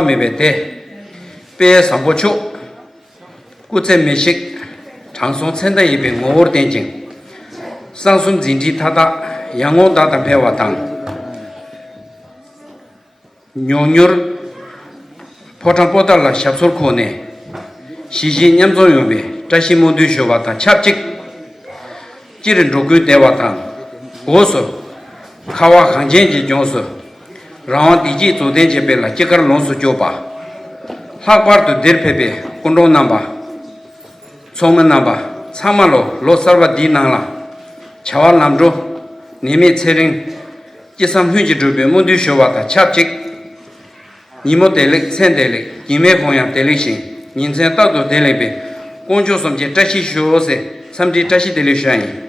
Mebete, Pe Sambocho, Gutze Meshik, Changsong Senda Yibing over Denging, Sansum Zinji Tata, Yangon Data Pewatang, Nyonyur, Potampota La Shapsur Kone, Shiji Nyamzo Yumbi, Tashimundu Shovata, Chapchik, Jirin Rogu Dewatang, Goso, Kawa Hanjenji Johnson. Round Digi to Denjebella, Chicker Lonso Joba. Hagbar to Dirpepe, Kondo number, Soman number, Samalo, Losar Dinala, Chawal Namdro, Nime Tsering, Jesam Hujidrube, Mundu Shovata, Chapchik, Nimo Delek, Sendelek, Yime Hoyam Delishin, Ninsentato Delebe, Conjo some Jetashi Shose, some Jetashi Delishan.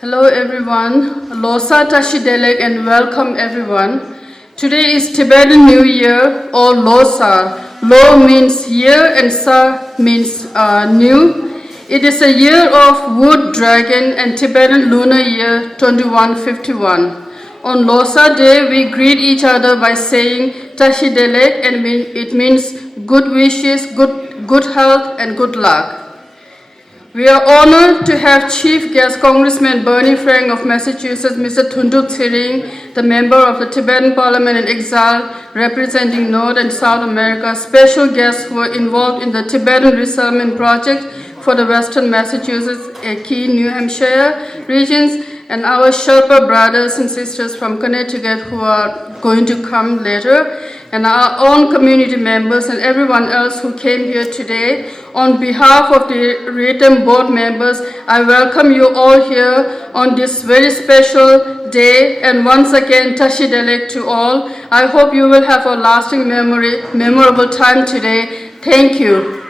Hello everyone, Losar Celebration and welcome everyone. Today is Tibetan New Year or Losar. Lo means year and Sar means new. It is a year of wood dragon and Tibetan lunar year 2151. On Losar Day, we greet each other by saying Tashidelek and it means good wishes, good health and good luck. We are honored to have Chief Guest Congressman Bernie Frank of Massachusetts, Mr. Thunduk Tsering, the member of the Tibetan Parliament in exile representing North and South America, special guests who were involved in the Tibetan Resettlement Project for the Western Massachusetts, key New Hampshire regions, and our Sherpa brothers and sisters from Connecticut who are going to come later, and our own community members and everyone else who came here today. On behalf of the RITM board members, I welcome you all here on this very special day, and once again, Tashidelek to all. I hope you will have a lasting memorable time today. Thank you.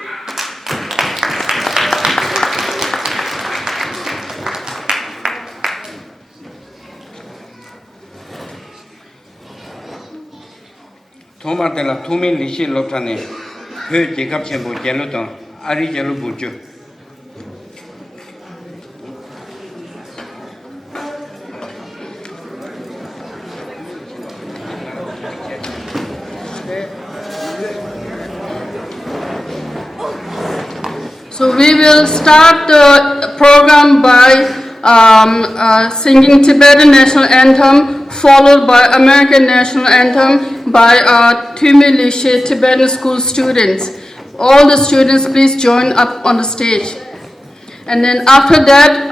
Thomas de la Tumi Lishi Lotane, Hu Jacob Chembo Jeluton, Ari Jelubuju. So we will start the program by singing Tibetan National Anthem, followed by American National Anthem by Tumi Lishe Tibetan school students. All the students, please join up on the stage. And then after that,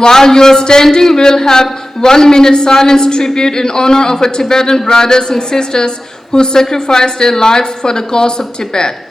while you're standing, we'll have 1 minute silence tribute in honor of our Tibetan brothers and sisters who sacrificed their lives for the cause of Tibet.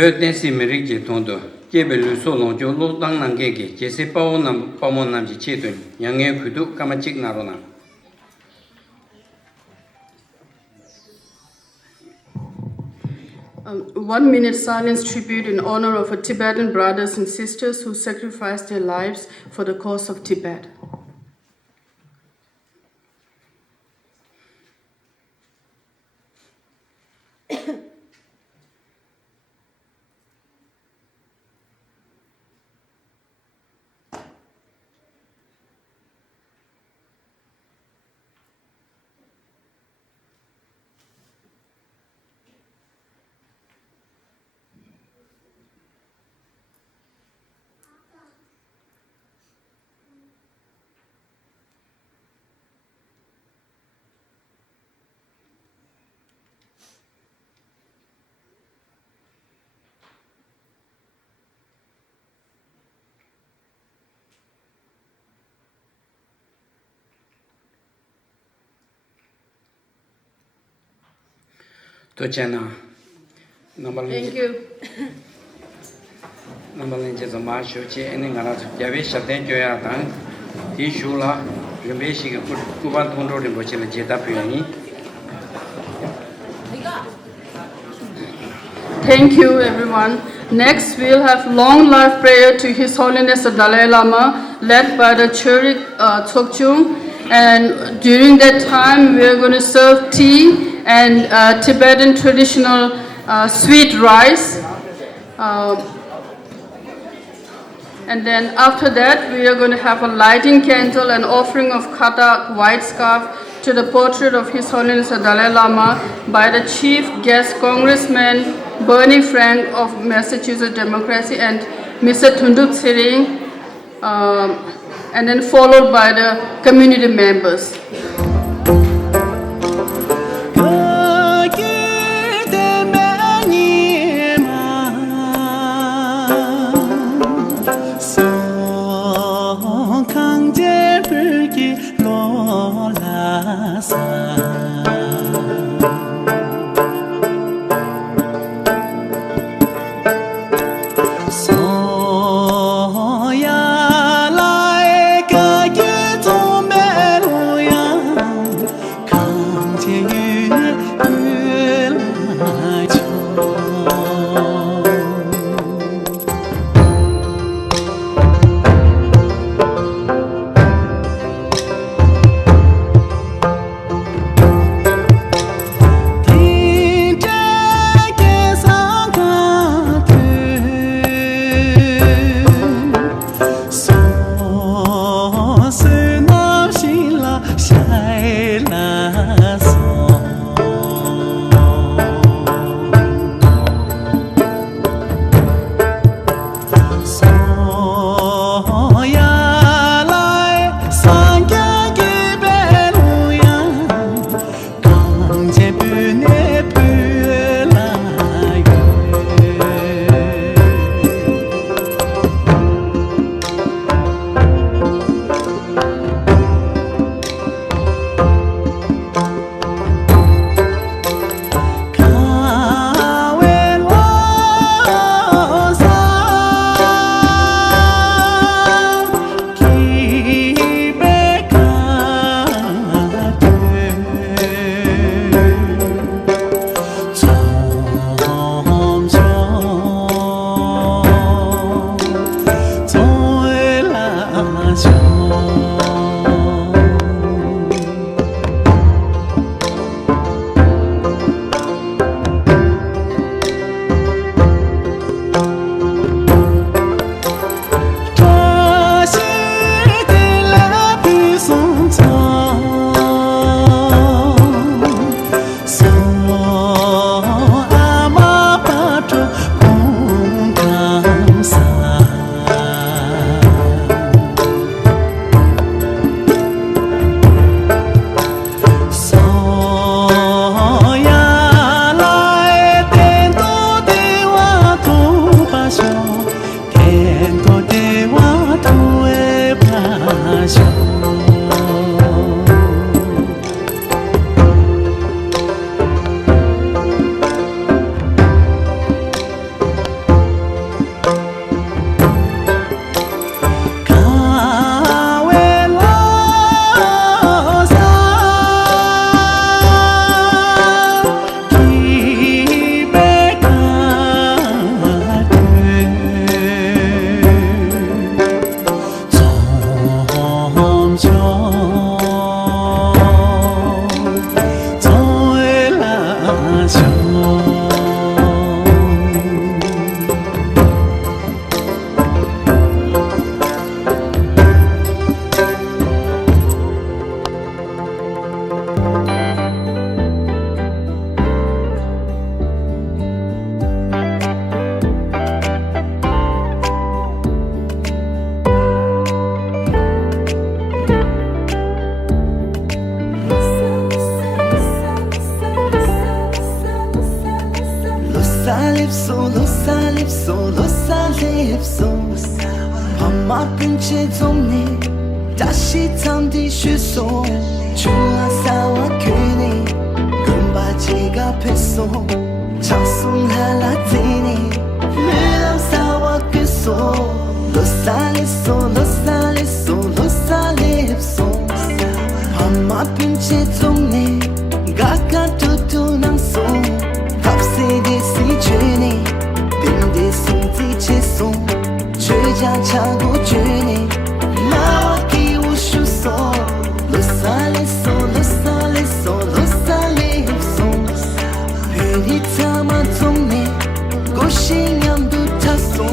Tensi Meriki Tondo, Jebel Solon, Jolo Danangegi, Jesse Paonam, Pamonamji Chetun, Yange Kudu, Kamachik Narona. One minute silence tribute in honor of our Tibetan brothers and sisters who sacrificed their lives for the cause of Tibet. Tochana. Thank you. Nambalinche Zamashu, and Yavish, then Joyatan, Tishula, Remeshi, Kuban Tondo, and Bochela Jetapiani. Thank you, everyone. Next, we'll have long life prayer to His Holiness the Dalai Lama, led by the Churik Tsokchung. And during that time, we're going to serve tea and Tibetan traditional sweet rice. And then after that, we are going to have a lighting candle and offering of kata white scarf to the portrait of His Holiness the Dalai Lama by the Chief Guest Congressman Bernie Frank of Massachusetts Democracy and Mr. Thunduk Tsering, and then followed by the community members. calypso 밤마 pinche zomni 다시 잠디 쉬소 좋아 싸워 괜히 금바지가 뺐어 장송할라티니 매람 싸워 그소 Lo calypso 밤마 pinche zomni 가까 tutu nang so 갑세 데시 죄니 빈데 숨지 채소 죄자 차고 죄니 나와 기우슈소 Lo calypso 베리타마 좀네 고싱염도 탔소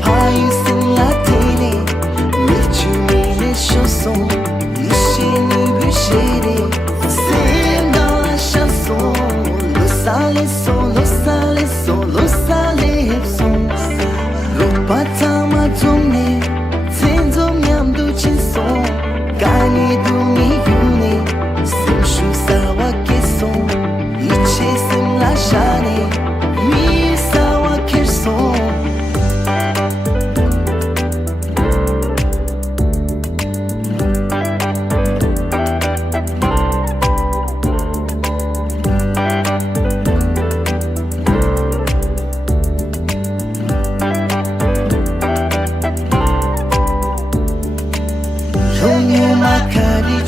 하유생 라티니 미추미네 쇼소 이시니 부시리 쌤나와 샤소 Lo calypso 로바타마 좀네 텐좀냠도 친소 가니둥이 유니 심슈사와 계소 이체 심라샤니 미사와 켈소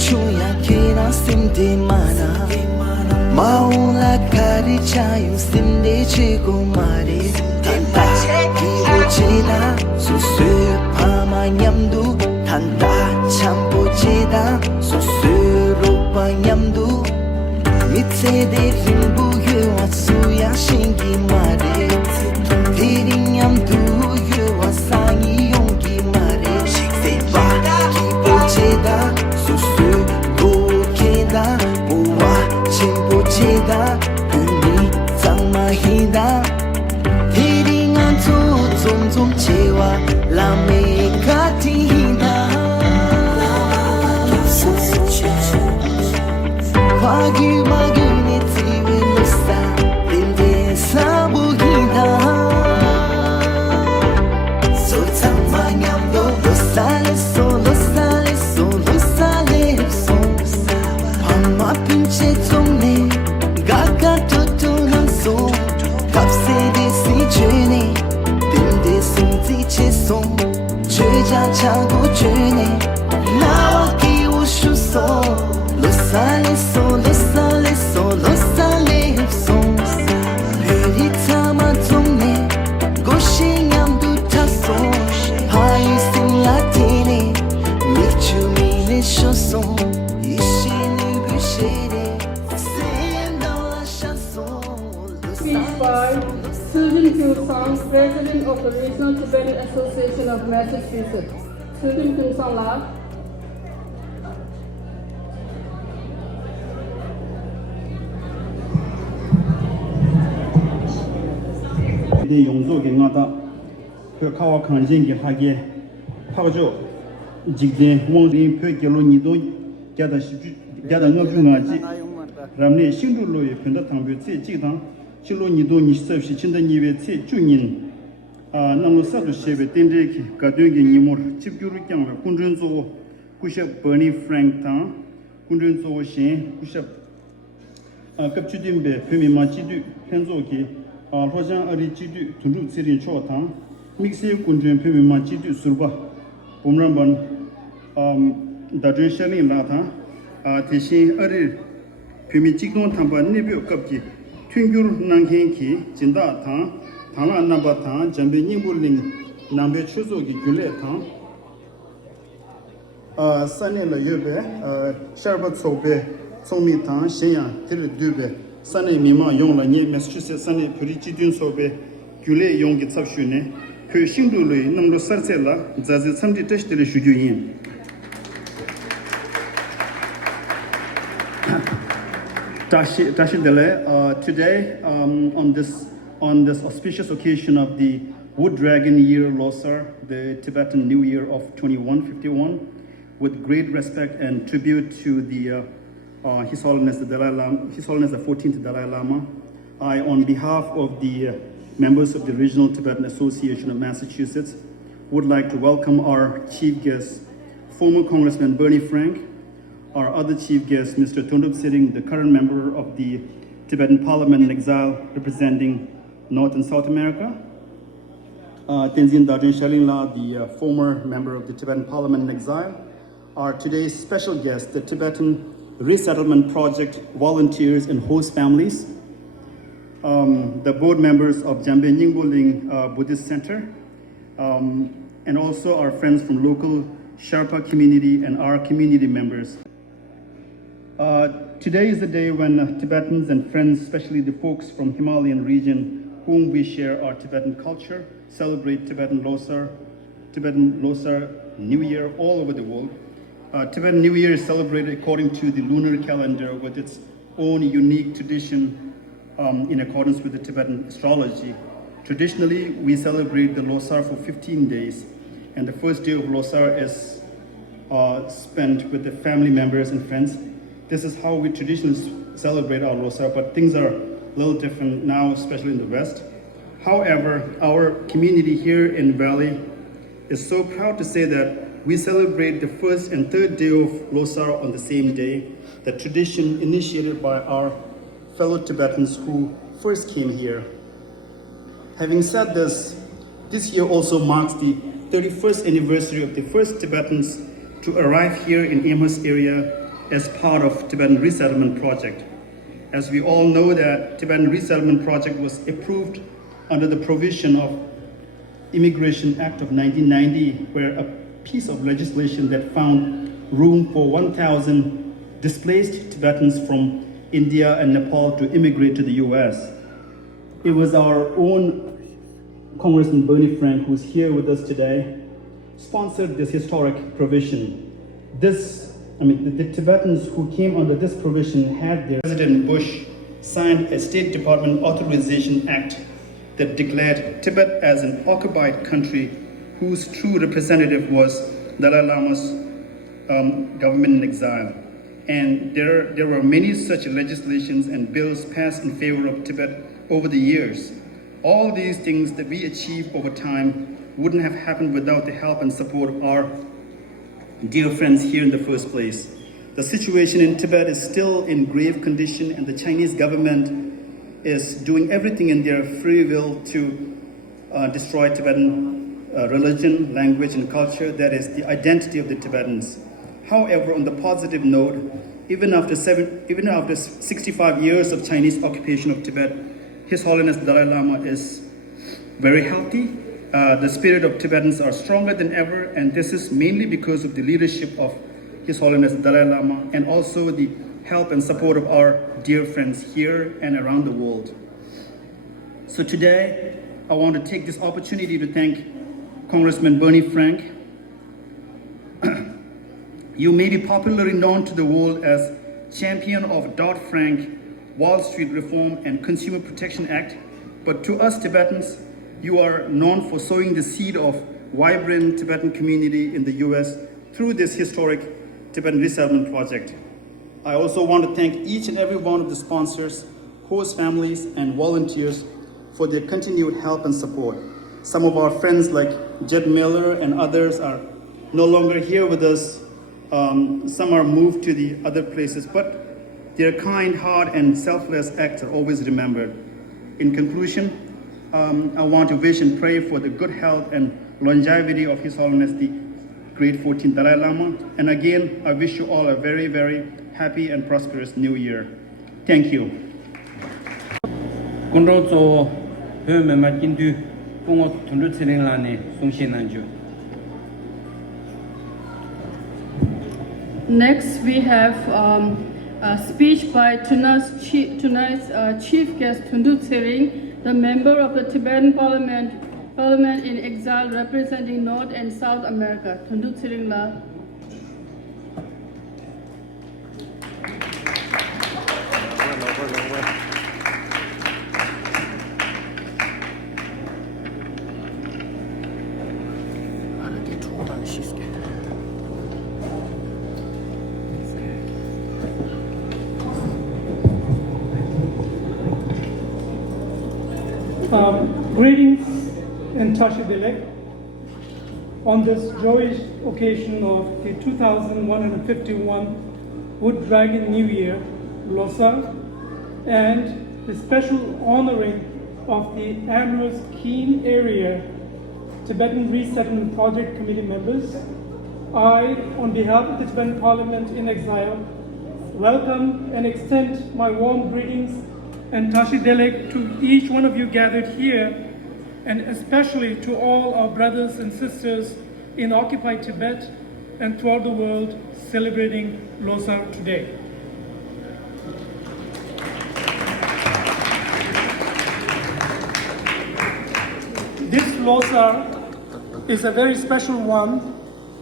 chuya kena simde mana maula kari chayu simde chigo mare tanta kiwo cheda susu pama nyamdu tanta champo cheda susu ropa nyamdu mitse de rimbu yuwa suya shingi mare diri nyamdu yuwa sangi yongi mare seba kiwo cheda susu bukeda buwa chimbocheda uni zangmahida hiringan tu zomzom chewa lame katihida wagyu wagyu ne tiwe losa dinde sabuhida so zangmanyamdo losale so pinche zomne gaga tutu namso kapse desi jene dinde sumti cheso 죄자 차고 죄네 나와 기우슈소 Lo calypso 베리타마 zomne 고싱ям도 탔소 하이생 라티니 미추미네 쇼소 Speech by Susan Kyung-song, President of the Regional Tibetan Association of Massachusetts. Susan Kyung-song La. 용조게 나다 그 카와 강진기 하게 파고죠 직대 원린 표결로 니도 갸다 시주 갸다 너중하지 람네 신주로의 편다 당부 제지당 실로 니도 니섭시 친던 이외 제 주인 나로사도 셰베 덴데기 가동기 니모 집규로 꺄마 군준조 구셰 버니 프랭탕 군준조 신 구셰 급주딘베 페미마치두 현조기 로장 어리지두 tundu tsirin chotang mixi kunjun phe ma chi du surba pomran ban dadre shani la tha teshi ari phimi chikdon thamba nebyo kapki thungyur nanghen ki jinda tha thana namba tha jambe ningbuling nambe chuzo gi gule tha sane la yobe sharbat sobe somi tha sheya tir dube sane mima yong la nye Massachusetts sane puri chi dun sobe gyule yong gi tsap shune phe shingdu le namro sarse la zazi samdi tash tele shuju yin tashi dele today on this auspicious occasion of the Wood Dragon Year Losar, the Tibetan New Year of 2151, with great respect and tribute to the His Holiness the 14th Dalai Lama, I, on behalf of the members of the Regional Tibetan Association of Massachusetts, would like to welcome our chief guest, former Congressman Bernie Frank, our other chief guest, Mr. Thondup Sering, the current member of the Tibetan Parliament in Exile representing North and South America, Tenzin Dajun Shalingla, the former member of the Tibetan Parliament in Exile, our today's special guest, the Tibetan Resettlement Project volunteers and host families, the board members of Jambe Nyingboling Buddhist Center, and also our friends from local Sherpa community and our community members. Today is the day when Tibetans and friends, especially the folks from Himalayan region whom we share our Tibetan culture, celebrate Tibetan Losar New Year all over the world. Tibetan New Year is celebrated according to the lunar calendar with its own unique tradition in accordance with the Tibetan astrology. Traditionally, we celebrate the Losar for 15 days, and the first day of Losar is spent with the family members and friends. This is how we traditionally celebrate our Losar, but things are a little different now, especially in the West. However, our community here in Valley is so proud to say that we celebrate the first and third day of Losar on the same day, the tradition initiated by our fellow Tibetans who first came here. Having said this, this year also marks the 31st anniversary of the first Tibetans to arrive here in Amherst area as part of Tibetan Resettlement Project. As we all know, that Tibetan Resettlement Project was approved under the provision of Immigration Act of 1990, where a piece of legislation that found room for 1,000 displaced Tibetans from India and Nepal to immigrate to the US. It was our own Congressman Bernie Frank, who's here with us today, sponsored this historic provision. The Tibetans who came under this provision had their President Bush signed a State Department Authorization Act that declared Tibet as an occupied country whose true representative was Dalai Lama's government in exile. And there were many such legislations and bills passed in favor of Tibet over the years. All these things that we achieved over time wouldn't have happened without the help and support of our dear friends here in the first place. The situation in Tibet is still in grave condition, and the Chinese government is doing everything in their free will to destroy Tibetan religion, language, and culture, that is the identity of the Tibetans. However, on the positive note, even after 65 years of Chinese occupation of Tibet, His Holiness Dalai Lama is very healthy. The spirit of Tibetans are stronger than ever, and this is mainly because of the leadership of His Holiness Dalai Lama and also the help and support of our dear friends here and around the world. So today, I want to take this opportunity to thank Congressman Bernie Frank. You may be popularly known to the world as champion of Dodd-Frank, Wall Street Reform, and Consumer Protection Act, but to us Tibetans, you are known for sowing the seed of vibrant Tibetan community in the US through this historic Tibetan Resettlement Project. I also want to thank each and every one of the sponsors, host families, and volunteers for their continued help and support. Some of our friends like Jed Miller and others are no longer here with us. Some are moved to the other places, but their kind heart and selfless acts are always remembered. In conclusion, I want to wish and pray for the good health and longevity of His Holiness the Great 14th Dalai Lama. And again, I wish you all a very, very happy and prosperous New Year. Thank you. Next, we have a speech by tonight's chief guest, Thondup Sering, the member of the Tibetan Parliament in Exile representing North and South America. Thondup Sering La. Greetings in Tashidelek on this joyous occasion of the 2151 Wood Dragon New Year, Losar, and the special honoring of the Amherst Keene Area Tibetan Resettlement Project Committee members. I, on behalf of the Tibetan Parliament in Exile, welcome and extend my warm greetings and Tashidelek to each one of you gathered here, and especially to all our brothers and sisters in occupied Tibet and throughout the world celebrating Losar today. This Losar is a very special one,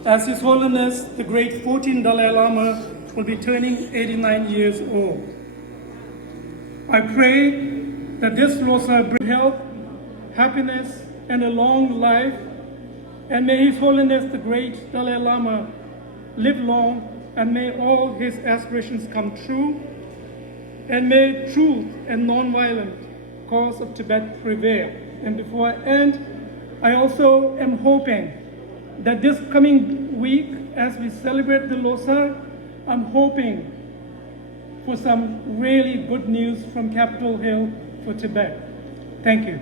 as His Holiness the Great 14th Dalai Lama will be turning 89 years old. I pray that this Losar bring health, happiness, and a long life, and may His Holiness the Great Dalai Lama live long, and may all his aspirations come true, and may truth and non-violent cause of Tibet prevail. And before I end, I also am hoping that this coming week, as we celebrate the Losar, I'm hoping for some really good news from Capitol Hill for Tibet. Thank you.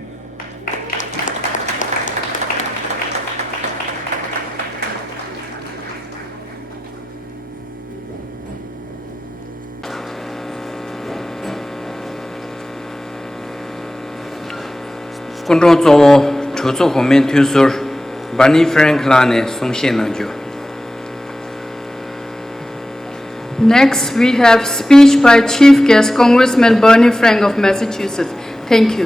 Next, we have speech by Chief Guest Congressman Bernie Frank of Massachusetts. Thank you.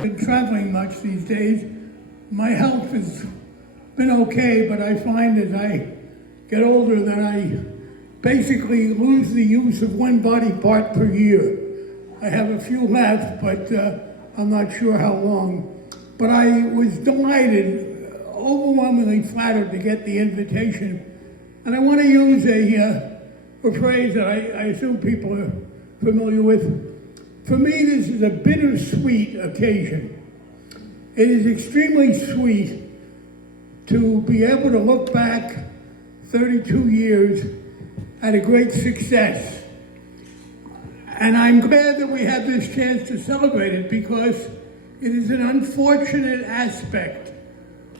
Been traveling much these days. My health has been okay, but I find as I get older that I basically lose the use of one body part per year. I have a few left, but I'm not sure how long. But I was delighted, overwhelmingly flattered to get the invitation. And I want to use a phrase that I assume people are familiar with. For me, this is a bittersweet occasion. It is extremely sweet to be able to look back 32 years at a great success. And I'm glad that we have this chance to celebrate it, because it is an unfortunate aspect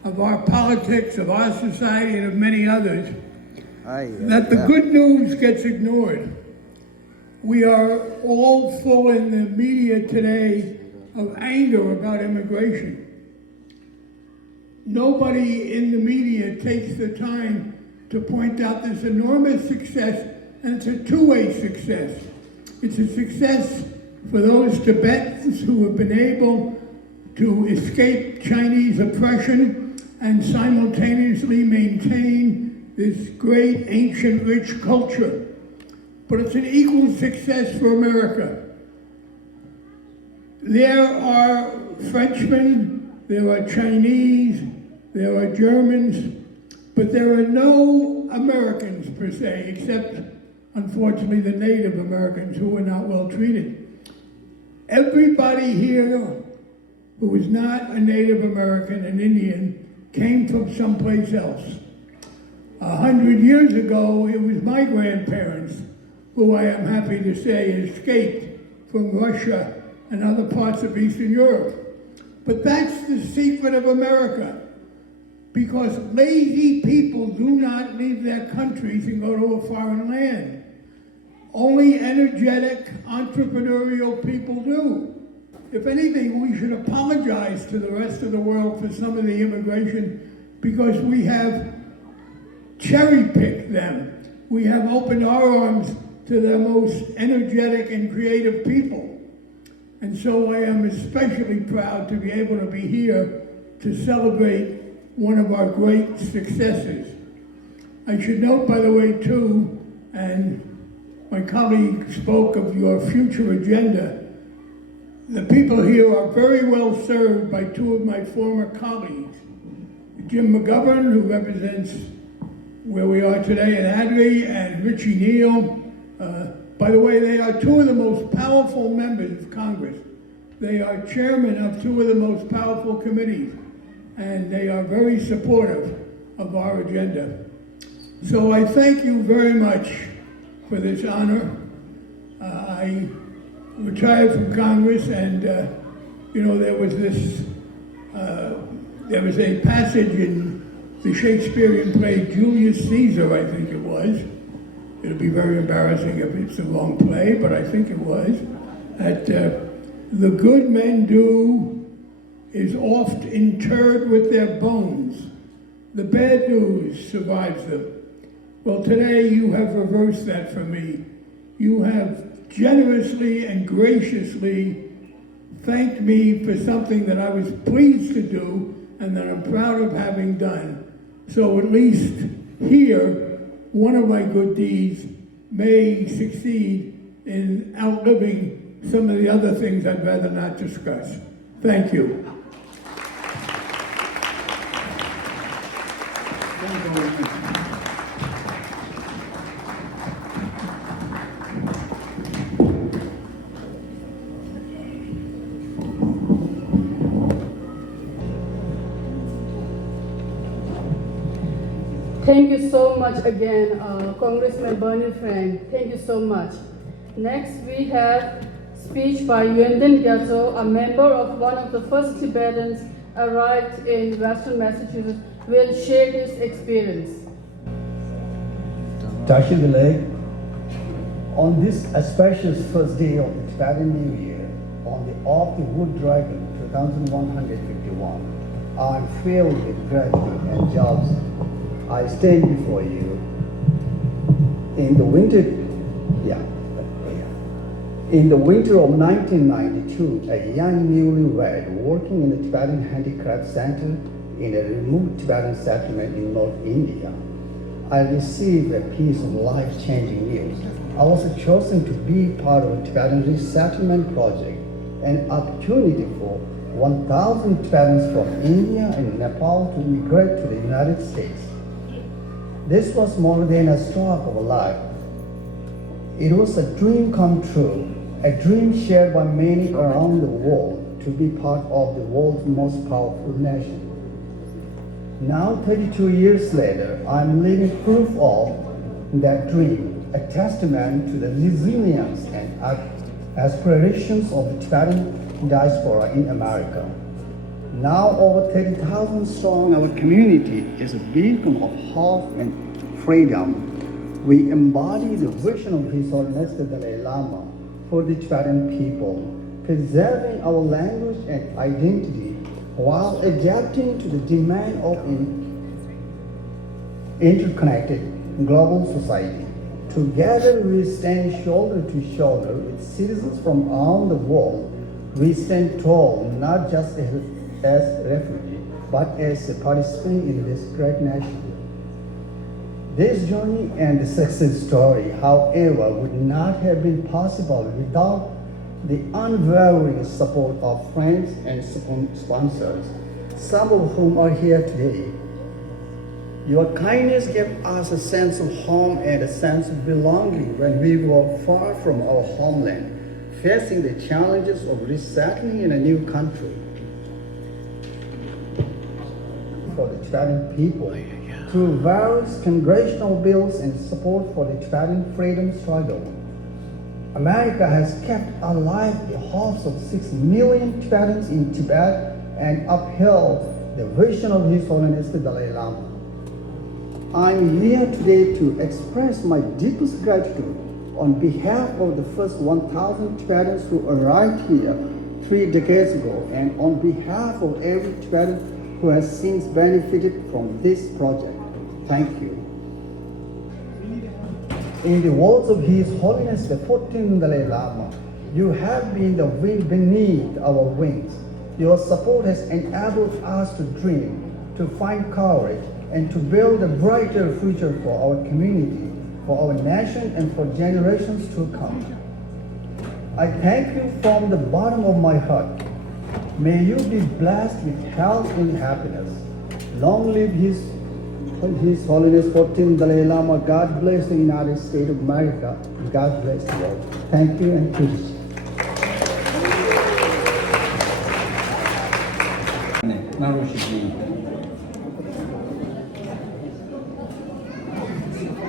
of our politics, of our society, and of many others, that the good news gets ignored. We are all full in the media today of anger about immigration. Nobody in the media takes the time to point out this enormous success, and it's a two-way success. It's a success for those Tibetans who have been able to escape Chinese oppression and simultaneously maintain this great, ancient, rich culture. But it's an equal success for America. There are Frenchmen, there are Chinese, there are Germans, but there are no Americans per se, except, unfortunately, the Native Americans who were not well treated. Everybody here who is not a Native American, an Indian, came from someplace else. 100 years ago, it was my grandparents who, I am happy to say, escaped from Russia and other parts of Eastern Europe. But that's the secret of America, because lazy people do not leave their countries and go to a foreign land. Only energetic, entrepreneurial people do. If anything, we should apologize to the rest of the world for some of the immigration, because we have cherry-picked them. We have opened our arms to the most energetic and creative people. And so I am especially proud to be able to be here to celebrate one of our great successes. I should note, by the way, too, and my colleague spoke of your future agenda, the people here are very well served by two of my former colleagues, Jim McGovern, who represents where we are today in Adley, and Richie Neal, By the way, they are two of the most powerful members of Congress. They are chairmen of two of the most powerful committees, and they are very supportive of our agenda. So I thank you very much for this honor. I retired from Congress, and there was a passage in the Shakespearean play Julius Caesar, I think it was. It'll be very embarrassing if it's the wrong play, but I think it was. That the good men do is oft interred with their bones. The bad news survives them. Well, today you have reversed that for me. You have generously and graciously thanked me for something that I was pleased to do and that I'm proud of having done. So at least here, one of my good deeds may succeed in outliving some of the other things I'd rather not discuss. Thank you. Thank you so much again, Congressman Bernie Frank. Thank you so much. Next, we have speech by Yunden Gyatso, a member of one of the first Tibetans arrived in Western Massachusetts, will share his experience. Tashi Delek, on this auspicious first day of the Tibetan New Year, on the of the Wood Dragon 2151, I'm filled with gratitude and jobs. I stand before you in the winter of 1992, a young newlywed working in the Tibetan Handicraft Center in a remote Tibetan settlement in North India. I received a piece of life-changing news. I was chosen to be part of a Tibetan resettlement project, an opportunity for 1,000 Tibetans from India and Nepal to migrate to the United States. This was more than a stroke of a life. It was a dream come true, a dream shared by many around the world to be part of the world's most powerful nation. Now, 32 years later, I'm living proof of that dream, a testament to the resilience and aspirations of the Tibetan diaspora in America. Now over 30,000 strong, our community is a beacon of hope and freedom. We embody the vision of His Holiness the Dalai Lama for the Tibetan people, preserving our language and identity while adapting to the demand of an interconnected global society. Together we stand shoulder to shoulder with citizens from around the world. We stand tall, not just as refugees, but as a participant in this great nation. This journey and the success story, however, would not have been possible without the unwavering support of friends and sponsors, some of whom are here today. Your kindness gave us a sense of home and a sense of belonging when we were far from our homeland, facing the challenges of resettling in a new country. For the Tibetan people, through various congressional bills and support for the Tibetan freedom struggle, America has kept alive the hopes of 6 million Tibetans in Tibet and upheld the vision of His Holiness the Dalai Lama. I'm here today to express my deepest gratitude on behalf of the first 1,000 Tibetans who arrived here 3 decades ago, and on behalf of every Tibetan who has since benefited from this project. Thank you. In the words of His Holiness the 14th Dalai Lama, you have been the wind beneath our wings. Your support has enabled us to dream, to find courage, and to build a brighter future for our community, for our nation, and for generations to come. I thank you from the bottom of my heart. May you be blessed with health and happiness. Long live His His Holiness 14th Dalai Lama. God bless the United States of America. God bless you all. Thank you and peace. 네, 나누시기.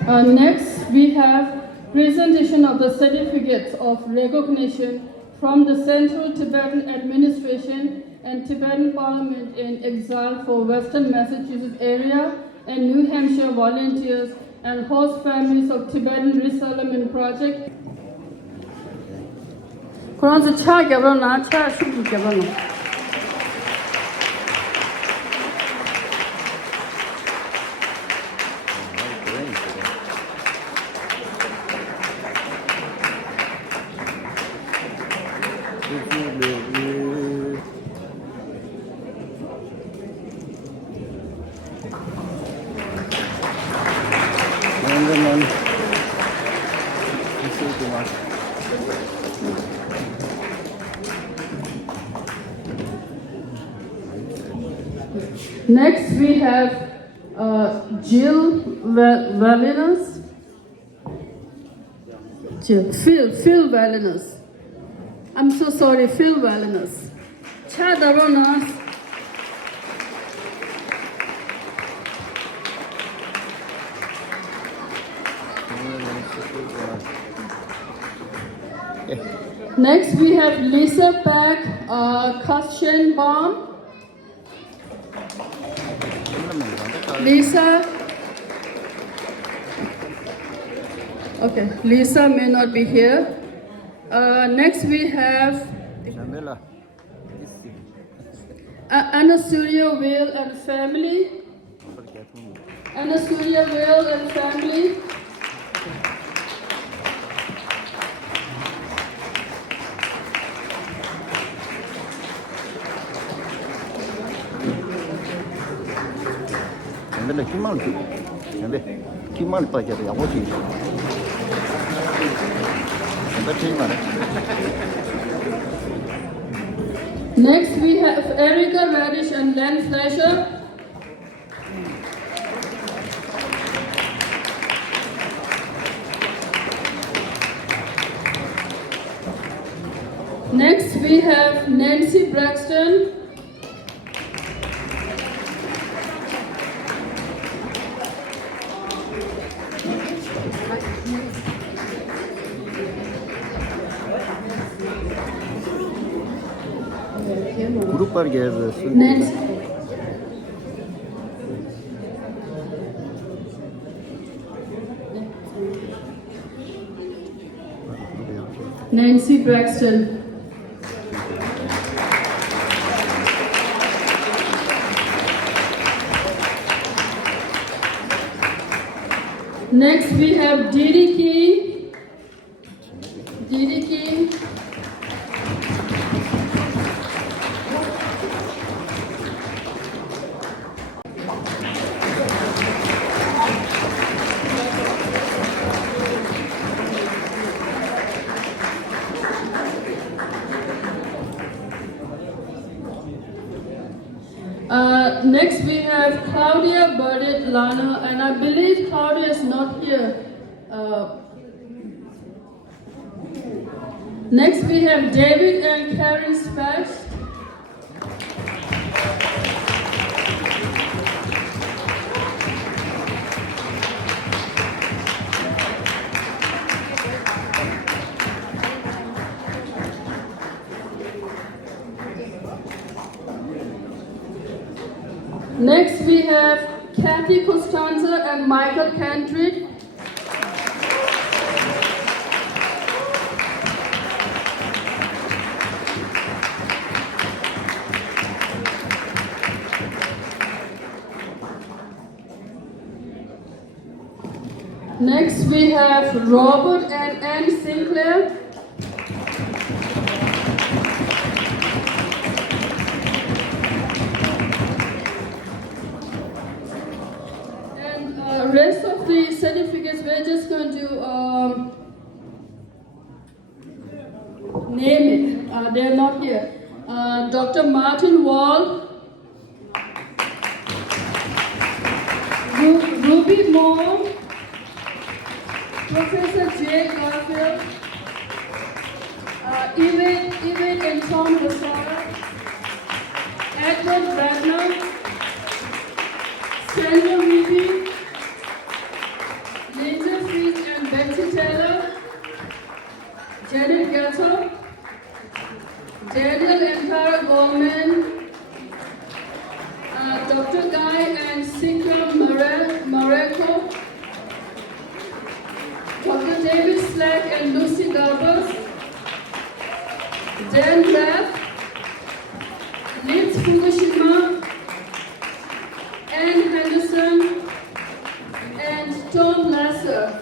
Next, we have presentation of the certificates of recognition from the Central Tibetan Administration and Tibetan Parliament in exile for Western Massachusetts area and New Hampshire volunteers and host families of Tibetan Resettlement Project. 그런지 차 개발나 차 수부 개발나. Next, we have Jill Valinas. Phil Valinas. I'm so sorry, Phil Valinas. Chad Aronas. Next, we have Lisa Pack Kashenbaum. Lisa. Okay, Lisa may not be here. Next, we have Anastasia Whale and family. Anastasia Whale and family. Next, we have Erica Radish and Len Fleischer. Next, we have Nancy Braxton. Nancy Braxton. Next, we have Didi King. Didi King. Next, we have Claudia Burdett Lana, and I believe Claudia is not here. Next, we have David and Karen Spash. Next, we have Kathy Costanza and Michael Cantry. Next, we have Robert and Ann Sinclair. Rest of the certificates, we're just going to name it. They're not here. Dr. Martin Wall, Ruby Moore, Professor Jay Garfield, Yvette and Tom Losar, Edward Bradner, Sandra Reedy, Linda Fitch and Betsy Taylor, Janet Gatto, Daniel and Tara Gorman, Dr. Guy and Sikra Mareko, Dr. David Slack and Lucy Garbus, Dan Rath, Liz Fukushima, Ann Henderson, and Tom Lasser.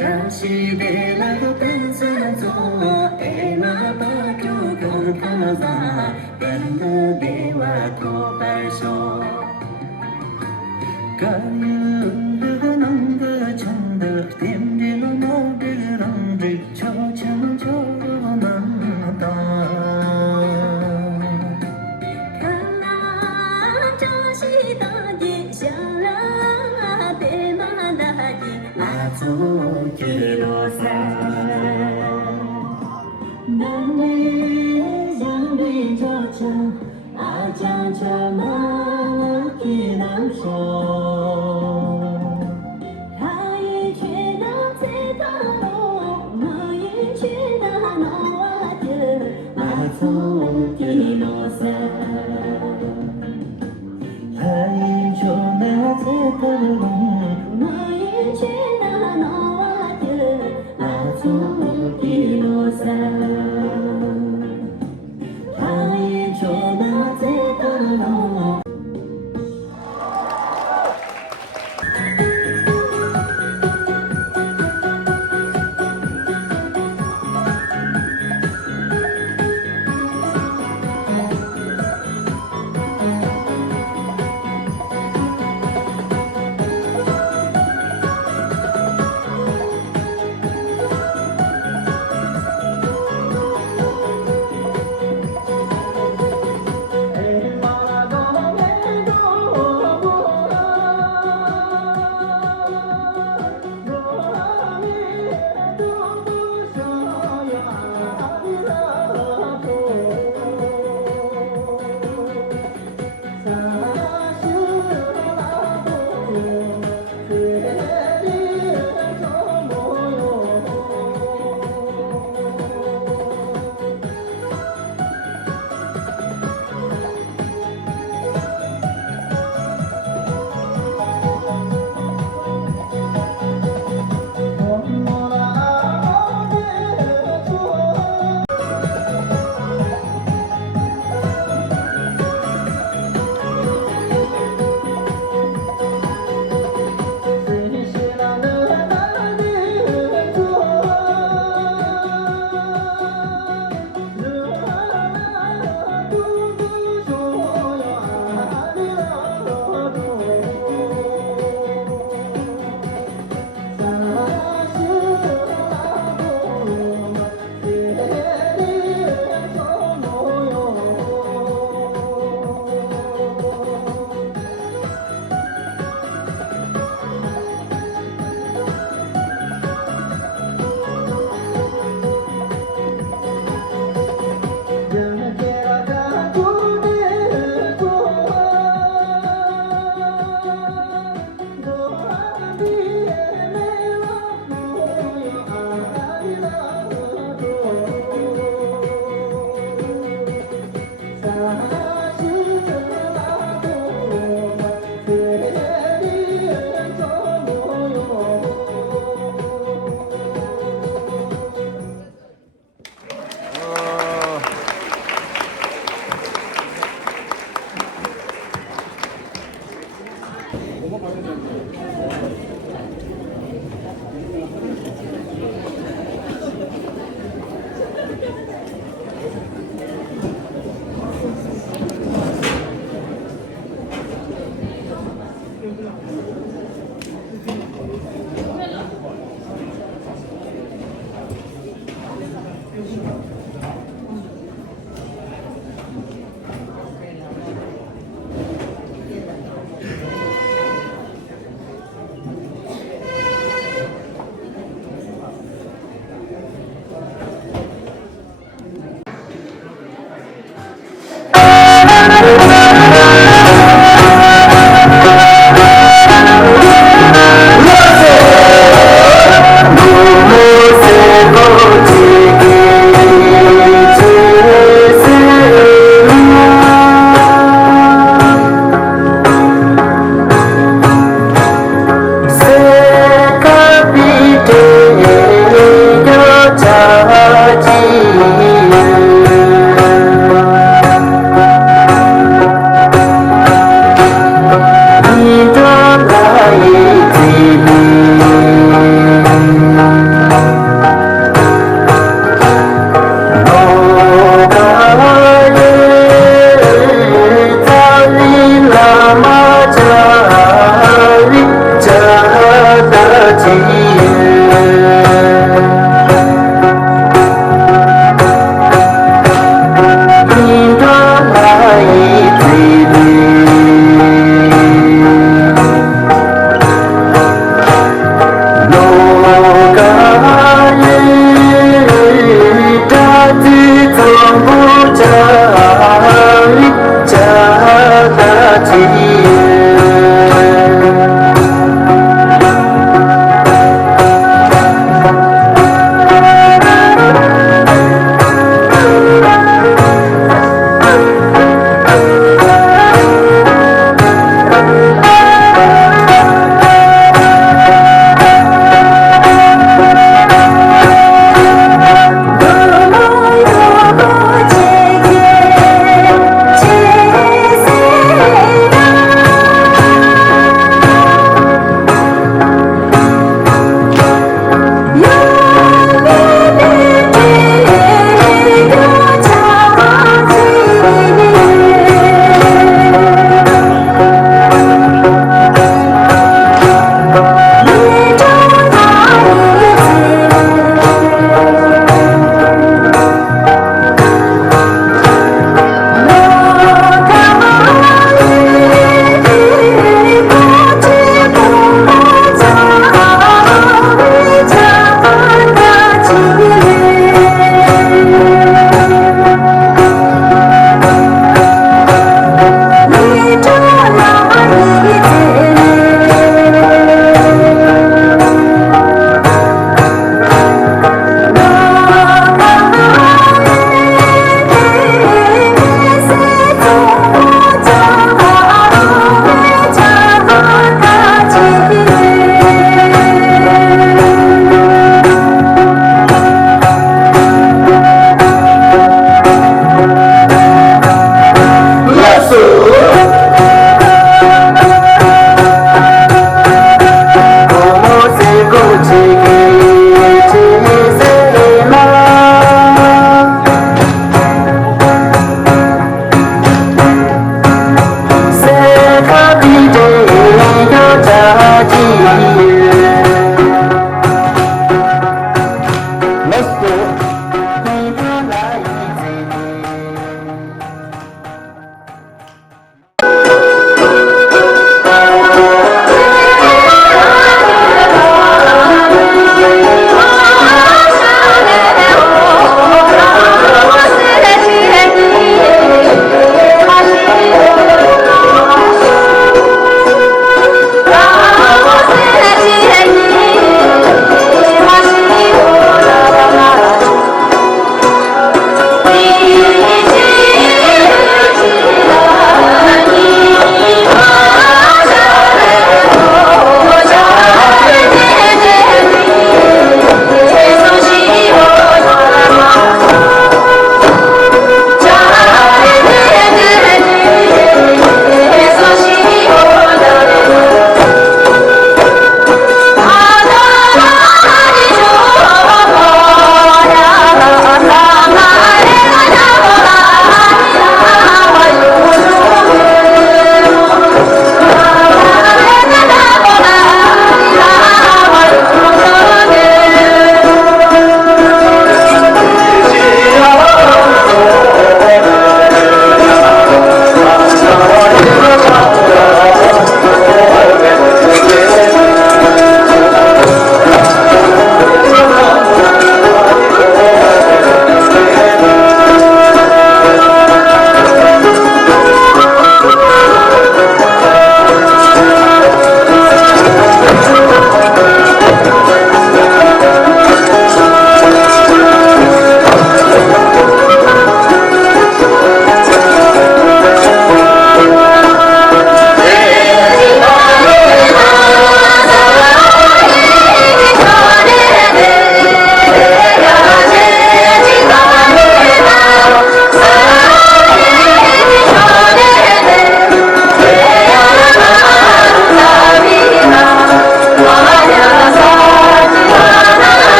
다시 내라도 댄스는 또 에마 바꾸고 가나사 밴드 대와 고발소 가요는 그 정도 댐디로 모두랑 저처럼 저러난다看这西大地下了别马大地 나도 길어서 나의 장비 저참 아장처럼 기남소 하이 죄나 세다로 너의 죄나 너와 들 나도 길어서 하이 조나 세타로 너의 죄나 너와 들 나도 길어서 하이 조나 세타로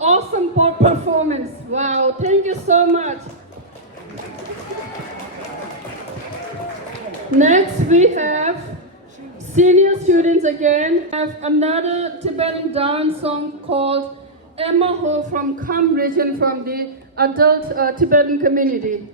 awesome performance. Wow, thank you so much. Next, we have senior students again. We have another Tibetan dance song called Emma Ho from Kham region from the adult Tibetan community.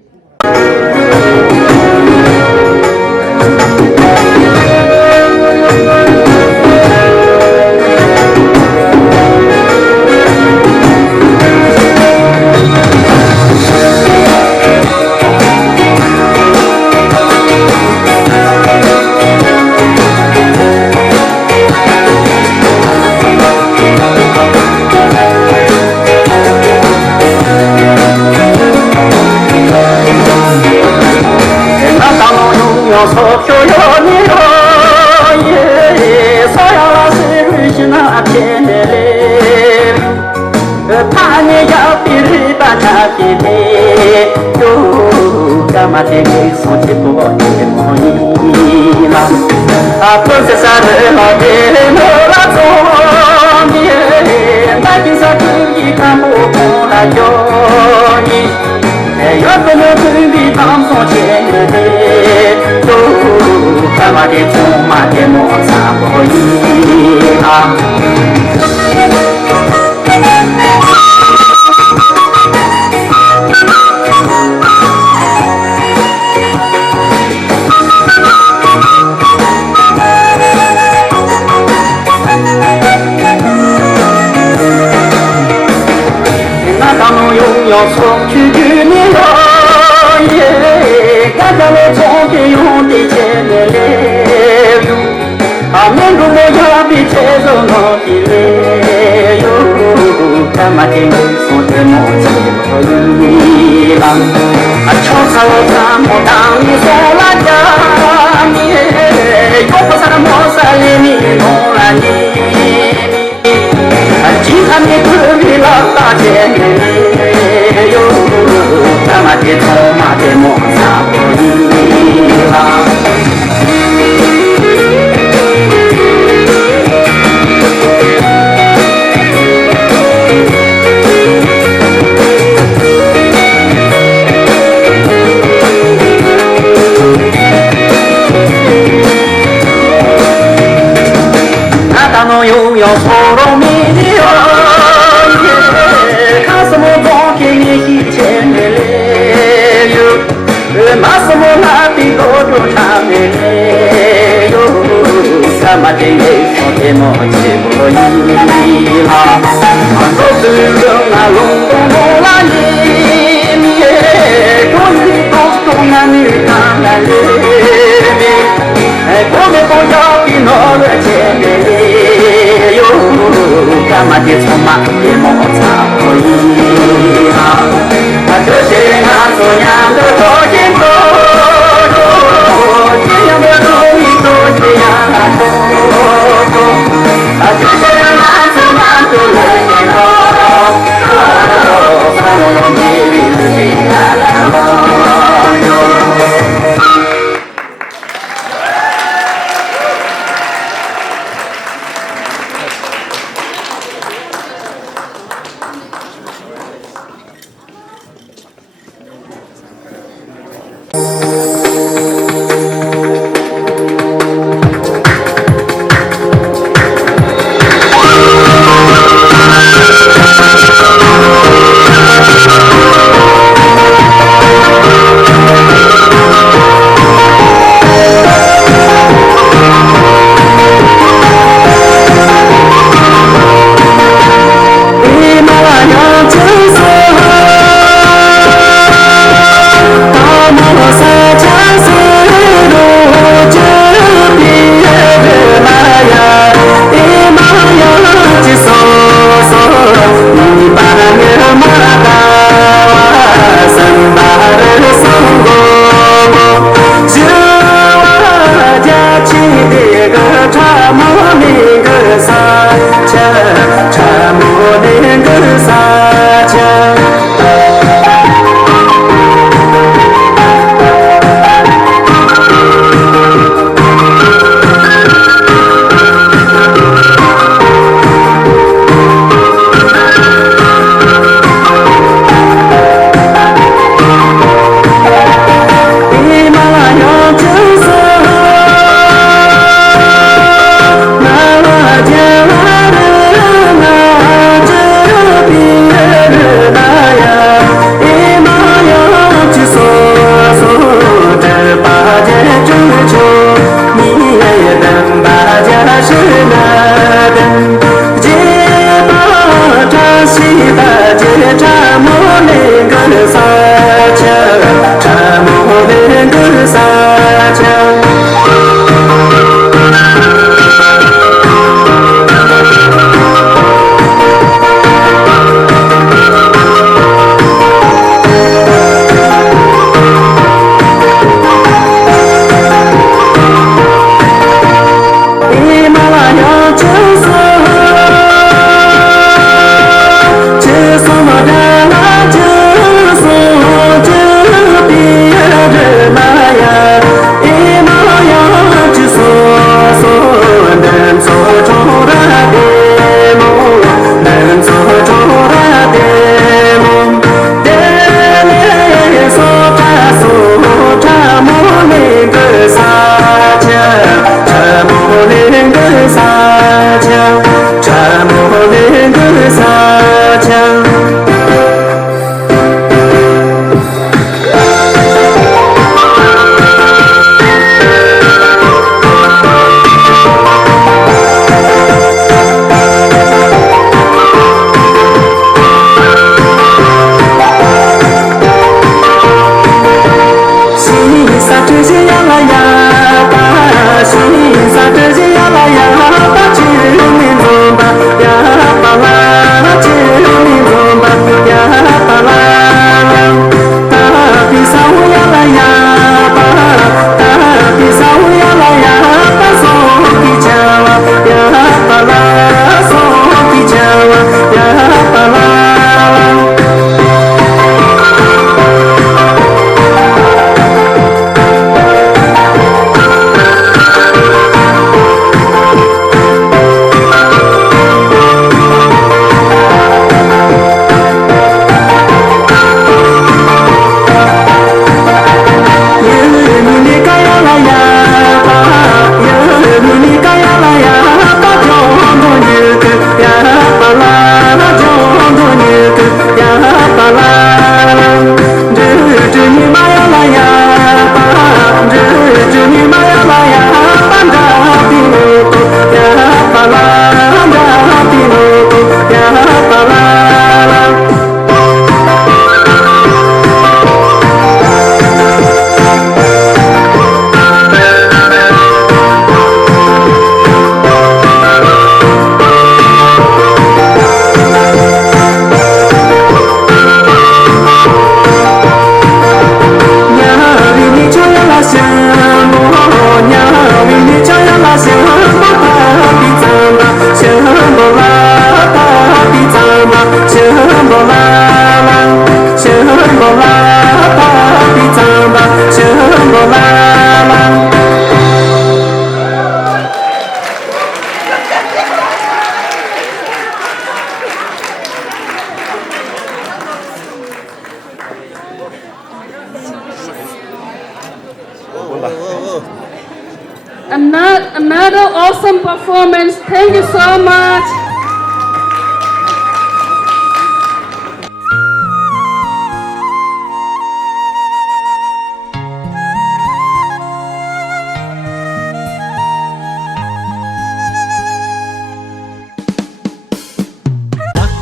Another awesome performance. Thank you so much.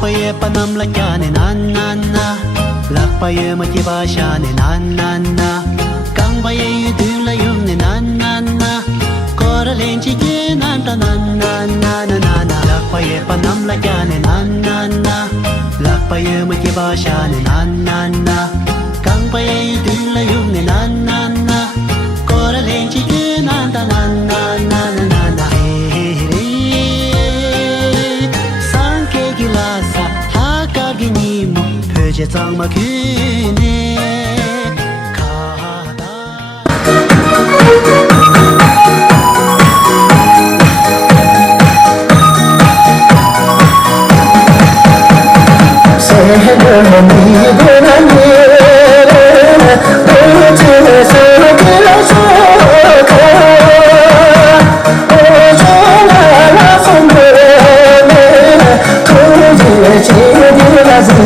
Lakpaye panam lakyane nan nan na Lakpaye motivashane nan nan na Kangbaye yudula yung nan nan na Kora lenchi ke nan ta nan nan na na na na Lakpaye panam lakyane nan nan na Lakpaye motivashane nan nan na Kangbaye yudula yung nan nan na Kora lenchi ke nan ta nan nan na na na na 제 장마 그네 가다 새해는 미고난 일 도대체 길어져가 오종아라 손들네 도대체 지리라서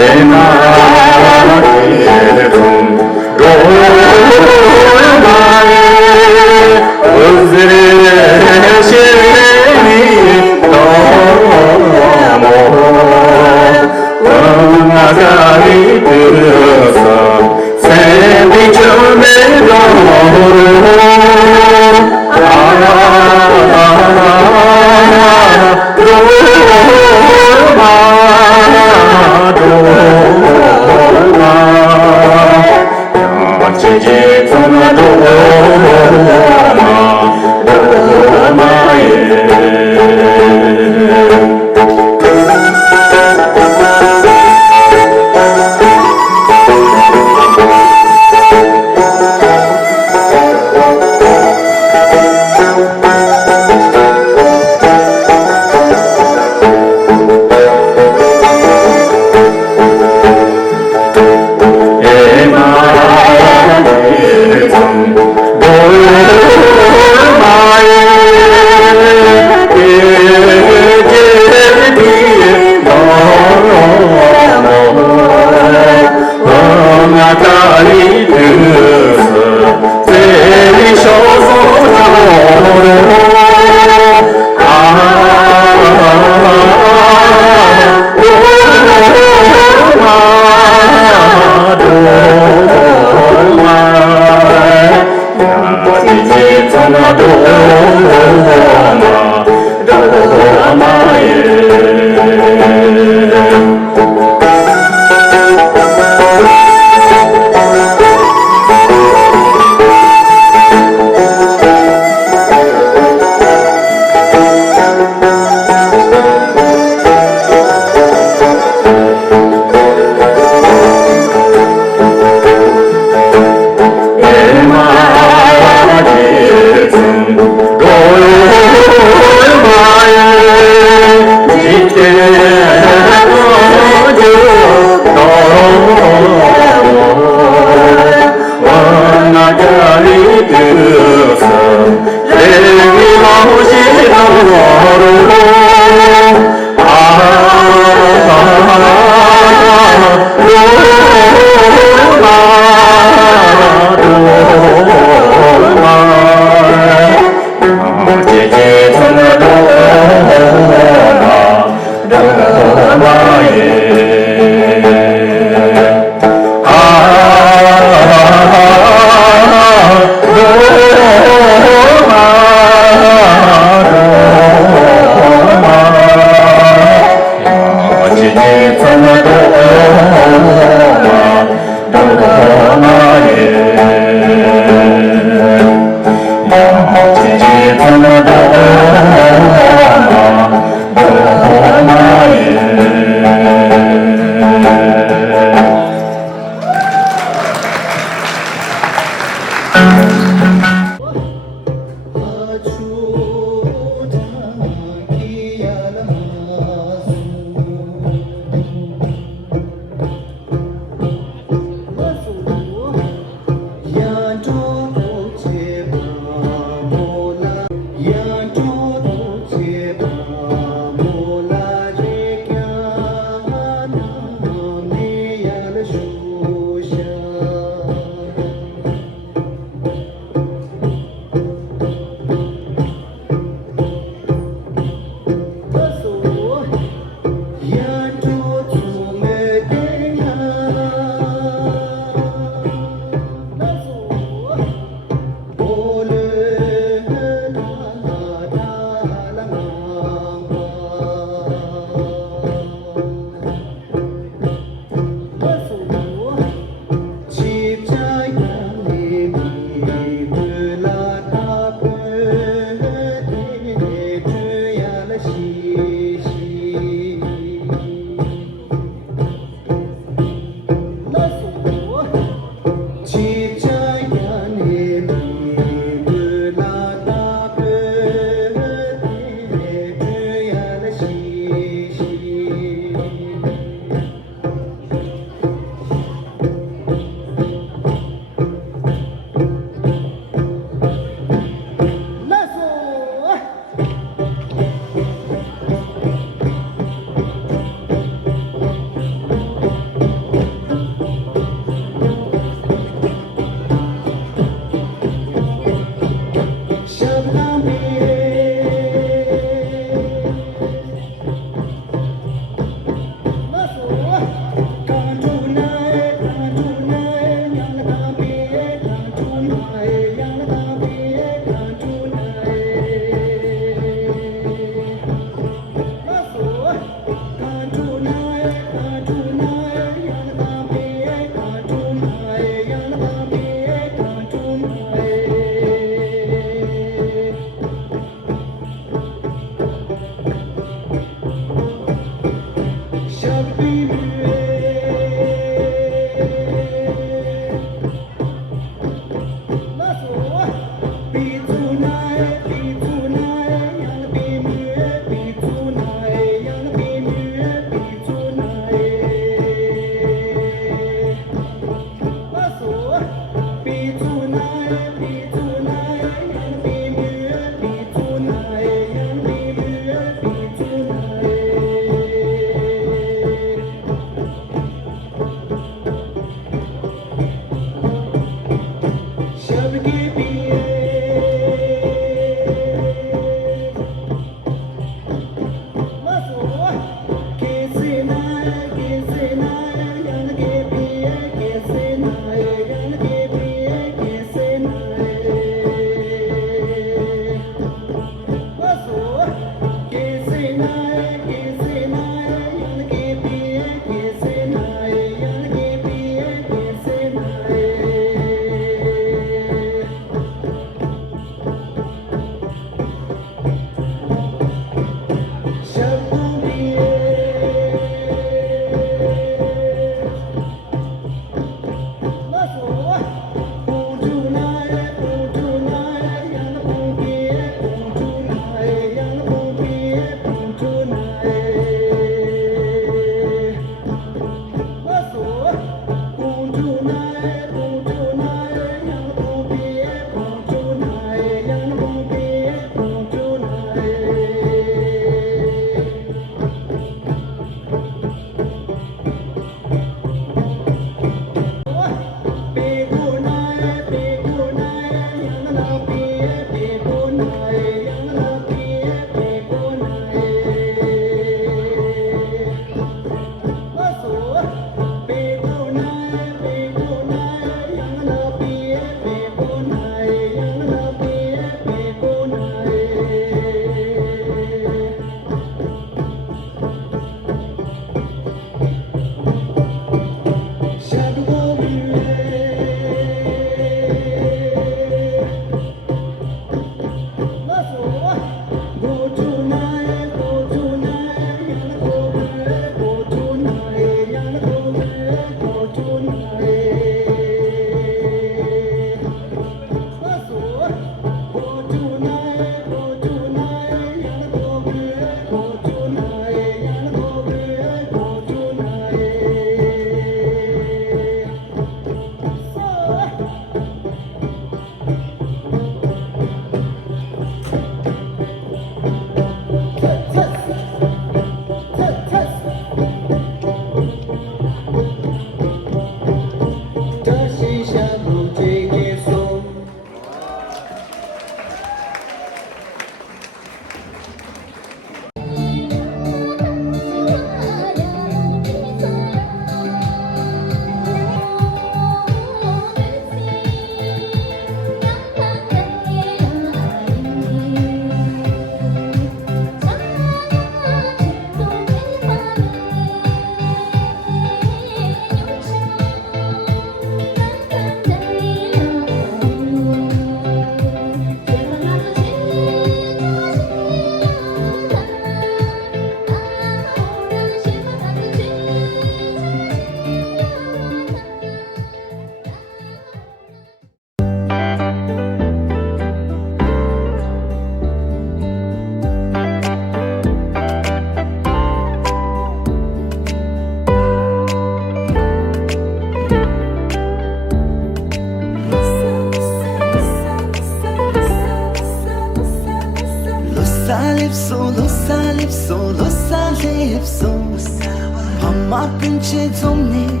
밤맞은 채 좀니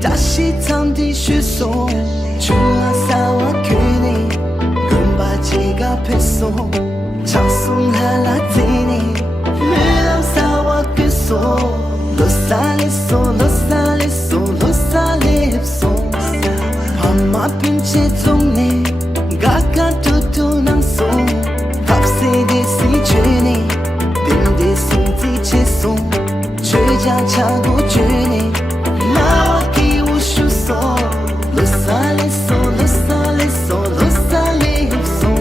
다시 잠디 쉬소 주아사와 괜히 금바지가 뺐소 장순할라 테니 미람사와 끄소 로살리소 로살리소 로살리소 밤맞은 채 좀니 가까투투낭소 갑세디시 죄니 빈디승지 채소 죄자 차고 죄니 나와 끼우슈소 로살리소 로살리소 로살리소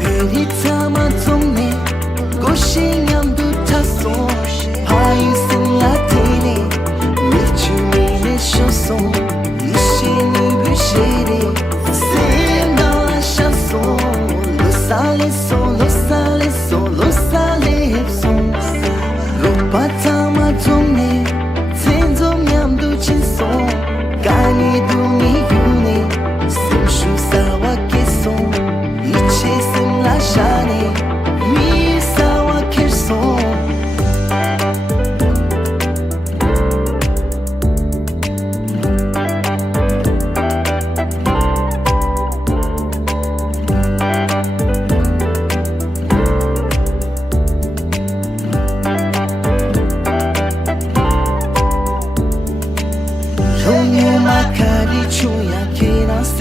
별이 타마 동네 고시냠도 탔소 하이슨 라티니 미추미네 쇼소 이시누 부시리 세임나 샤소 로살리소 로살리소 로살리소 로바타마 동네 텐좀냠도 친소 까니도 미유니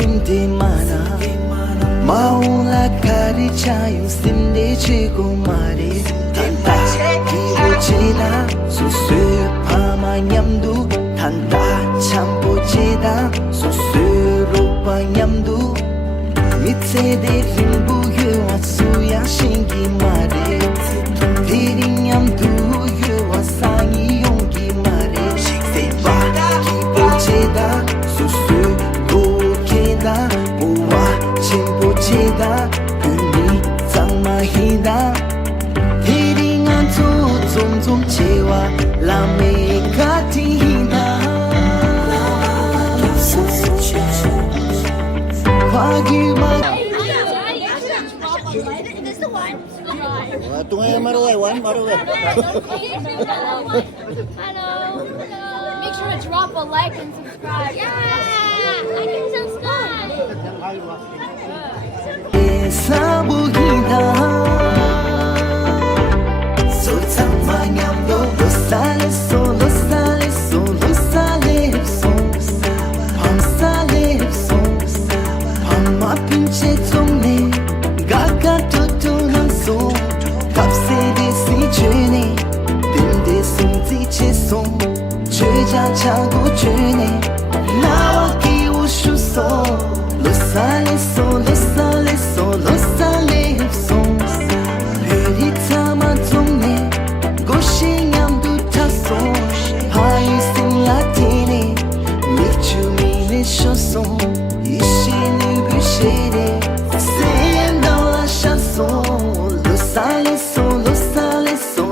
simde mana maula kari chayu simde chiku mare tanda kibo cheda susu pama nyamdu tanda champo cheda susu rupa nyamdu mitse de rimbu yu atsuya shingi mare diri nyamdu yu asangi yongi mare shikse ba kibo cheda susu keda buwa chimpo cheda kuni zangmahida heading on to zum zum chewa la mekatina wagi ma tụi em ở đâu vậy quán ở đâu vậy Hello. Make sure to drop a like and subscribe. Yeah, I can subscribe. sabuhida so tamba nyamdo lo sale so pam sale so pam ma pinche tumne gaga to nam so kapse de si chene din de sim ti che so chue ja cha go chene na wa ki u shu so lo sale so Peri tama tumne goshin yam du taso hai sin latine michu mine shoso ishinu bushere sem dans la chanson lo sale so lo sale so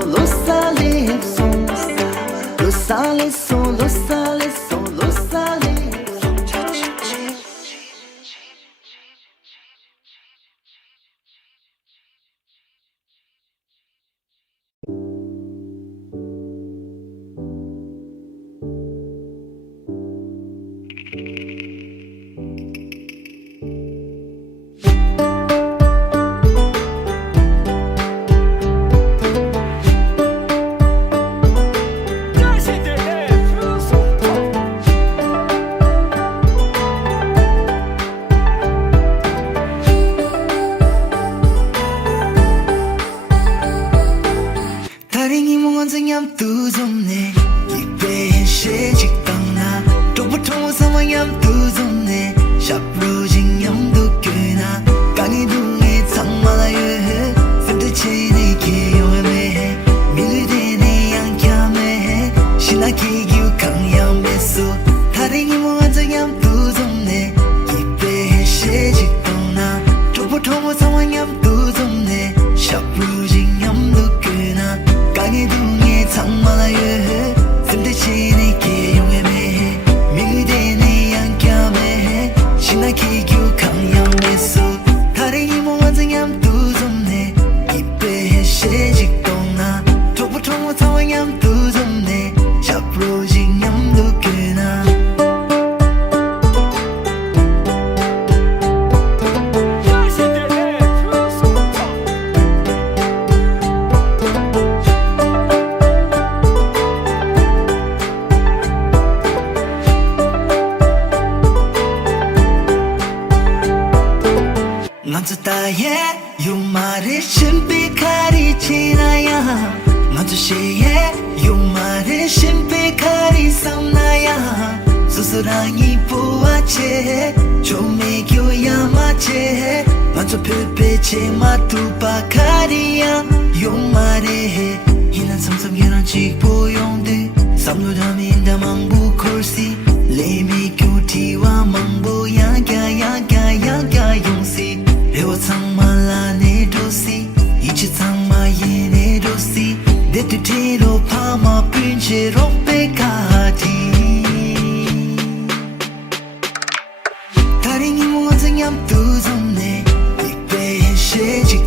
yam tu zum ne ipe she chik tang na to puto sama yam tu zum ne shap ro jing yam du ke na kang du ne sang ma la ye sim de che ne ke yo me mi lu de ne yang kya me shina ki gyu kang yam me so thari ni mo za yam tu zum ne ipe she chik tang na to puto sama yam tu zum ne shap ro jing yam du ke na kang du 장마라에 슴대치니 기용에매 미그대니 양캬매 신나기 규강양매수 다리니 모완장얌 두좀네 이빼 해시직동나 톡부통 타왕얌 두좀네 샤프로징얌 두께나 나의 요말을 심백하리 지나야 나주시의 요말을 심백하리 삼나야 수수랑이 보아체 조매교야 마체 나주 페페체 마투바카리야 요말에 희난 삼삼계란 직보용들 삼루담인다 망부콜시 레미교티와 망보야가야가야가 용시 Ewa tsangma la ne dosi, ichi tsangma ye ne dosi, detu te lo pa ma pinche rompe kati. Taringi mo zang yam tu zom ne, ikpe she jik